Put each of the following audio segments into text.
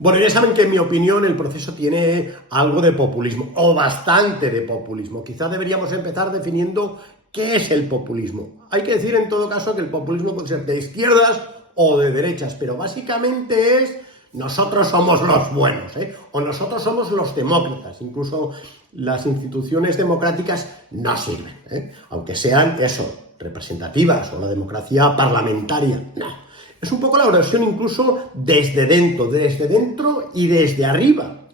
Bueno, ya saben que en mi opinión el proceso tiene algo de populismo, o bastante de populismo. Quizá deberíamos empezar definiendo qué es el populismo. Hay que decir en todo caso que el populismo puede ser de izquierdas o de derechas, pero básicamente es nosotros somos los buenos, o nosotros somos los demócratas. Incluso las instituciones democráticas no sirven, aunque sean eso, representativas, o la democracia parlamentaria, no. Es un poco la versión incluso desde dentro y desde arriba,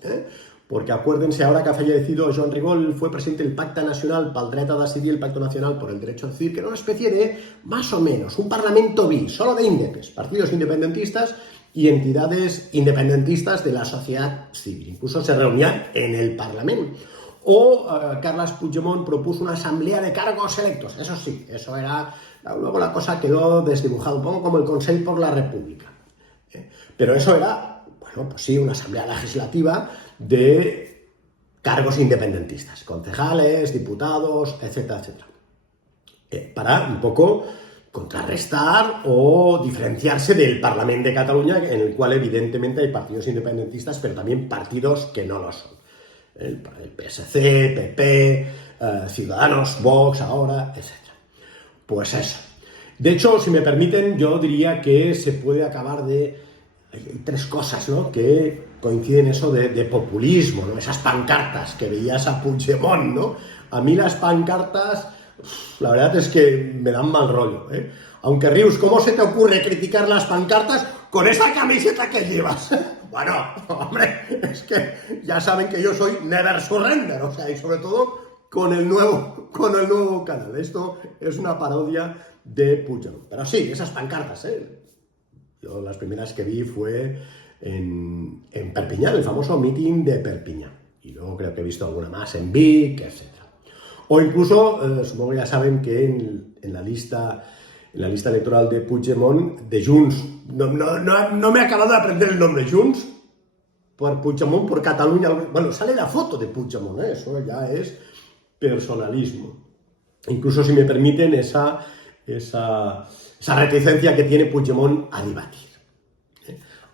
Porque acuérdense, ahora que ha fallecido Joan Rigol, fue presidente del Pacte Nacional pel Dret a Decidir, el Pacto Nacional por el Derecho a Decidir, que era una especie de, más o menos, un parlamento bi, solo de índependes, partidos independentistas y entidades independentistas de la sociedad civil. Incluso se reunían en el Parlamento. O Carles Puigdemont propuso una asamblea de cargos electos. Eso sí, eso era... Luego la cosa quedó desdibujada, un poco como el Consell por la República. Pero eso era, bueno, pues sí, una asamblea legislativa de cargos independentistas, concejales, diputados, etcétera, etcétera. Para un poco contrarrestar o diferenciarse del Parlamento de Cataluña, en el cual evidentemente hay partidos independentistas, pero también partidos que no lo son. El PSC, PP, Ciudadanos, Vox ahora, etc. Pues eso. De hecho, si me permiten, yo diría que se puede acabar de... Hay tres cosas, ¿no?, que coinciden eso de populismo, ¿no? Esas pancartas que veías a Puigdemont, ¿no? A mí las pancartas, la verdad es que me dan mal rollo, Aunque, Rius, ¿cómo se te ocurre criticar las pancartas con esa camiseta que llevas? Bueno, hombre, es que ya saben que yo soy never surrender, o sea, y sobre todo con el nuevo canal. Esto es una parodia de Puigdemont. Pero sí, esas pancartas, Yo las primeras que vi fue en Perpiñán, el famoso meeting de Perpiñán. Y luego creo que he visto alguna más en Vic, etc. O incluso, supongo que ya saben que en la lista electoral de Puigdemont, de Junts, no me he acabado de aprender el nombre, Junts, por Puigdemont, por Cataluña. Bueno, sale la foto de Puigdemont, eso ya es personalismo. Incluso, si me permiten, esa reticencia que tiene Puigdemont a debatir.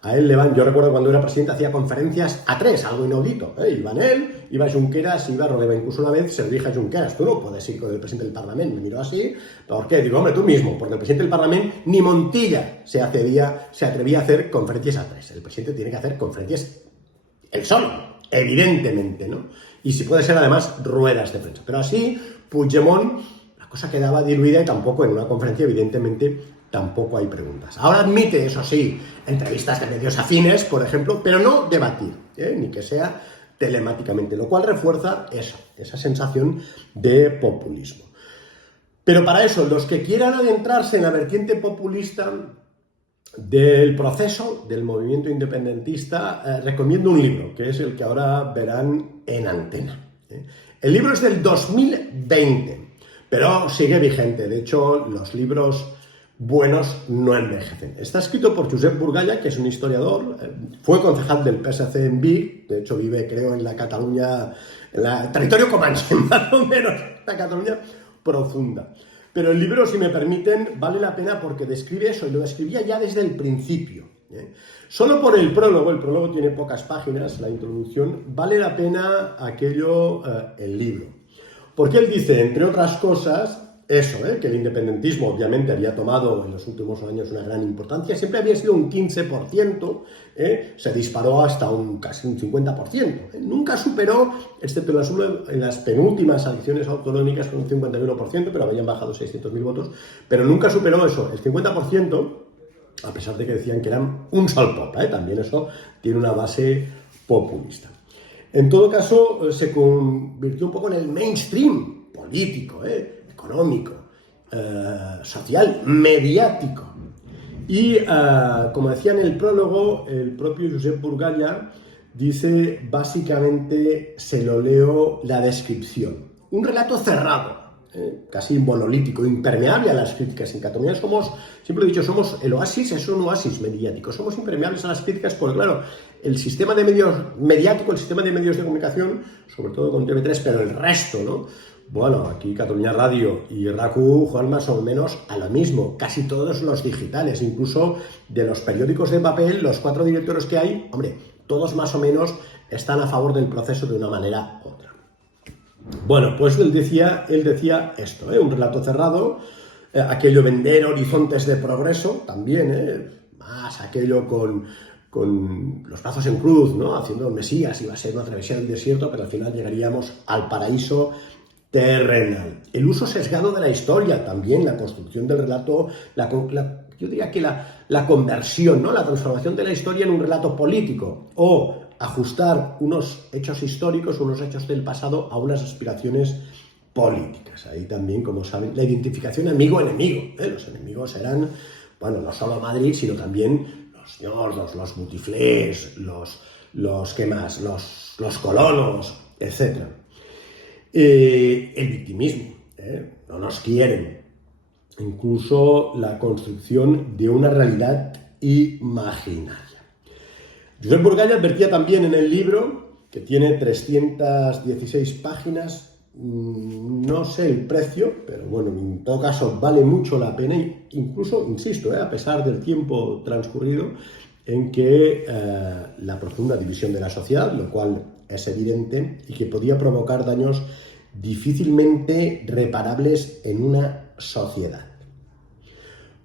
A él le van, yo recuerdo cuando era presidente hacía conferencias a tres, algo inaudito. Iba él, iba Junqueras, iba Romeva. Incluso una vez se lo dije a Junqueras: tú no puedes ir con el presidente del Parlamento. Me miró así: ¿por qué? Digo, hombre, tú mismo, porque el presidente del Parlamento, ni Montilla se atrevía a hacer conferencias a tres. El presidente tiene que hacer conferencias él solo, evidentemente, ¿no? Y si puede ser, además, ruedas de prensa. Pero así, Puigdemont, la cosa quedaba diluida y tampoco en una conferencia, evidentemente, tampoco hay preguntas. Ahora admite, eso sí, entrevistas de medios afines, por ejemplo, pero no debatir, ni que sea telemáticamente, lo cual refuerza esa sensación de populismo. Pero para eso, los que quieran adentrarse en la vertiente populista del proceso del movimiento independentista, recomiendo un libro, que es el que ahora verán en antena. El libro es del 2020, pero sigue vigente. De hecho, los libros buenos no envejecen. Está escrito por Josep Burgalla, que es un historiador, fue concejal del PSC en Vic, de hecho vive, creo, en la Cataluña, en el territorio comanche, más o menos, la Cataluña profunda. Pero el libro, si me permiten, vale la pena porque describe eso, y lo describía ya desde el principio. Solo por el prólogo tiene pocas páginas, la introducción, vale la pena el libro. Porque él dice, entre otras cosas, eso, que el independentismo obviamente había tomado en los últimos años una gran importancia, siempre había sido un 15%, se disparó hasta casi un 50%. Nunca superó, excepto en las penúltimas elecciones autonómicas, con un 51%, pero habían bajado 600.000 votos, pero nunca superó eso, el 50%, a pesar de que decían que eran un sol pop, también eso tiene una base populista. En todo caso, se convirtió un poco en el mainstream político, económico, social, mediático. Y, como decía en el prólogo, el propio Josep Burgalla dice, básicamente, se lo leo la descripción. Un relato cerrado, casi monolítico, impermeable a las críticas. En Cataluña siempre he dicho, somos el oasis, es un oasis mediático. Somos impermeables a las críticas porque, claro, el sistema de medios mediático, el sistema de medios de comunicación, sobre todo con TV3, pero el resto, ¿no? Bueno, aquí Cataluña Radio y RAC1 juegan más o menos a lo mismo, casi todos los digitales, incluso de los periódicos de papel, los 4 directores que hay, hombre, todos más o menos están a favor del proceso de una manera u otra. Bueno, pues él decía esto, un relato cerrado, aquello vender horizontes de progreso, también, más aquello con los brazos en cruz, ¿no? Haciendo el Mesías, iba a ser una travesía del desierto, pero al final llegaríamos al paraíso terrenal. El uso sesgado de la historia, también la construcción del relato, yo diría que la conversión, ¿no? La transformación de la historia en un relato político, o ajustar unos hechos históricos, unos hechos del pasado a unas aspiraciones políticas. Ahí también, como saben, la identificación enemigo-enemigo. Los enemigos eran, bueno, no solo Madrid, sino también los ñordos, los butiflés, ¿qué más? Los colonos, etc. El victimismo, no nos quieren. Incluso la construcción de una realidad imaginaria. Josep Burgall advertía también en el libro, que tiene 316 páginas, no sé el precio, pero bueno, en todo caso vale mucho la pena, incluso, insisto, a pesar del tiempo transcurrido, en que la profunda división de la sociedad, lo cual es evidente, y que podía provocar daños difícilmente reparables en una sociedad.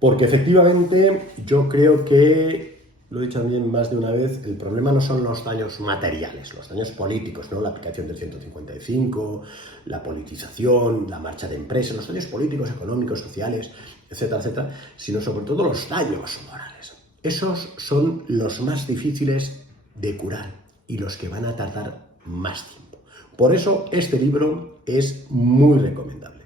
Porque efectivamente yo creo que, lo he dicho también más de una vez, el problema no son los daños materiales, los daños políticos, ¿no? La aplicación del 155, la politización, la marcha de empresas, los daños políticos, económicos, sociales, etcétera, etcétera, sino sobre todo los daños morales. Esos son los más difíciles de curar y los que van a tardar más tiempo. Por eso este libro es muy recomendable.